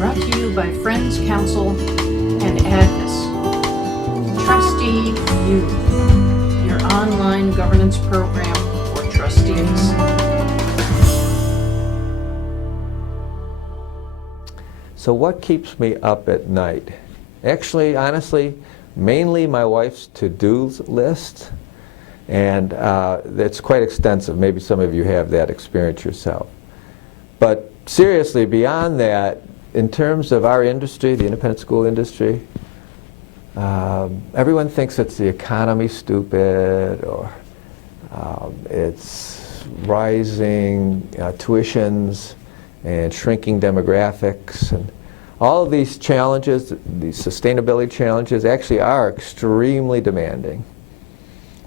Brought to you by Friends Council and ADVIS. Trustee View, your online governance program for trustees. So what keeps me up at night? Actually, honestly, mainly my wife's to-do list, and it's quite extensive. Maybe some of you have that experience yourself. But seriously, beyond that, in terms of our industry, the independent school industry, everyone thinks it's the economy stupid, or it's rising tuitions and shrinking demographics, and all of these challenges, these sustainability challenges, actually are extremely demanding.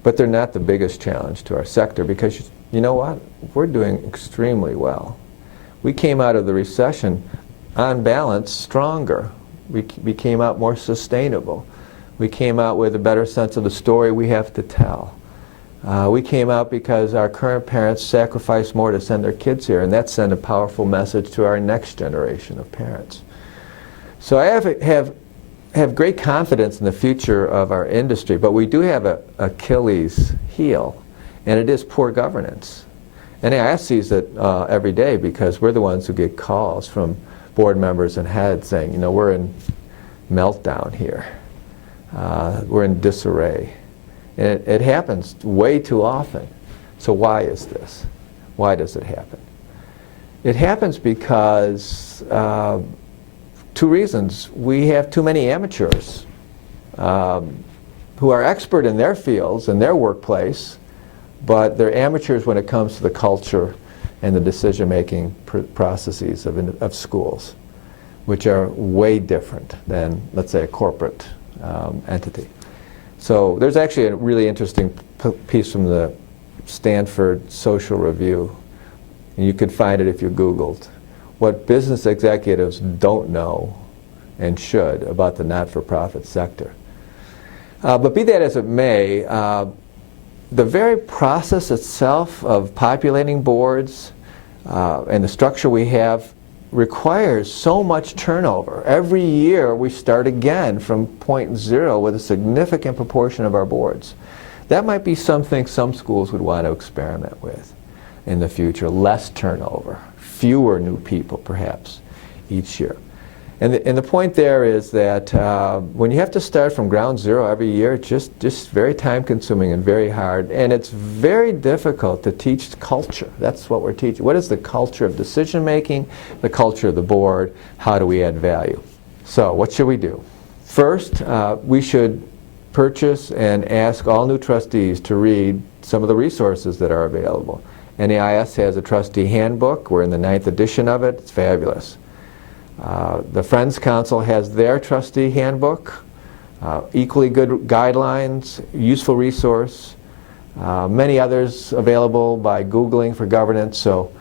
But they're not the biggest challenge to our sector, because you know what? We're doing extremely well. We came out of the recession, on balance, stronger. We came out more sustainable. We came out with a better sense of the story we have to tell. We came out because our current parents sacrificed more to send their kids here, and that sent a powerful message to our next generation of parents. So I have great confidence in the future of our industry, but we do have an Achilles heel, and it is poor governance. And I sees it every day, because we're the ones who get calls from board members and heads saying, you know, we're in meltdown here. We're in disarray. And it happens way too often. So why is this? Why does it happen? It happens because two reasons. We have too many amateurs who are expert in their fields, in their workplace, but they're amateurs when it comes to the culture and the decision-making processes of schools, which are way different than, let's say, a corporate entity. So there's actually a really interesting piece from the Stanford Social Review, and you could find it if you Googled, what business executives don't know and should about the not-for-profit sector. But be that as it may, the very process itself of populating boards and the structure we have requires so much turnover. Every year we start again from point zero with a significant proportion of our boards. That might be something some schools would want to experiment with in the future. Less turnover, fewer new people perhaps each year. And the point there is that when you have to start from ground zero every year, it's just very time consuming and very hard, and it's very difficult to teach culture. That's what we're teaching. What is the culture of decision making, the culture of the board, how do we add value? So what should we do? First, we should purchase and ask all new trustees to read some of the resources that are available. NAIS has a trustee handbook. We're in the 9th edition of it. It's fabulous. The Friends Council has their trustee handbook, equally good guidelines, useful resource, many others available by Googling for governance. So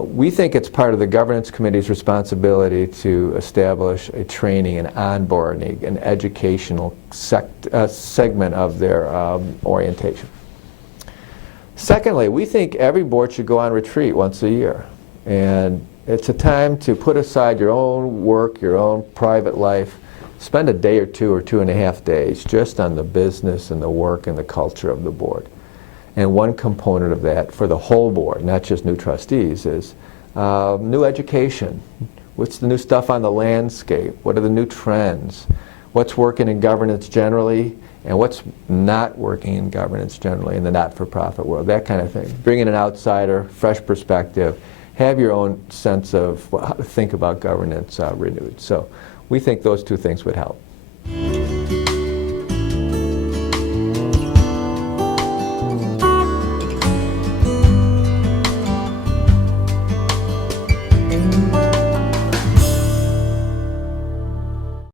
we think it's part of the governance committee's responsibility to establish a training and onboarding, an educational segment of their orientation. Secondly, we think every board should go on retreat once a year. And it's a time to put aside your own work, your own private life, spend a day or 2.5 days just on the business and the work and the culture of the board. And one component of that for the whole board, not just new trustees, is new education. What's the new stuff on the landscape? What are the new trends? What's working in governance generally, and what's not working in governance generally in the not-for-profit world? That kind of thing. Bring in an outsider, fresh perspective, have your own sense of how to think about governance renewed. So we think those two things would help.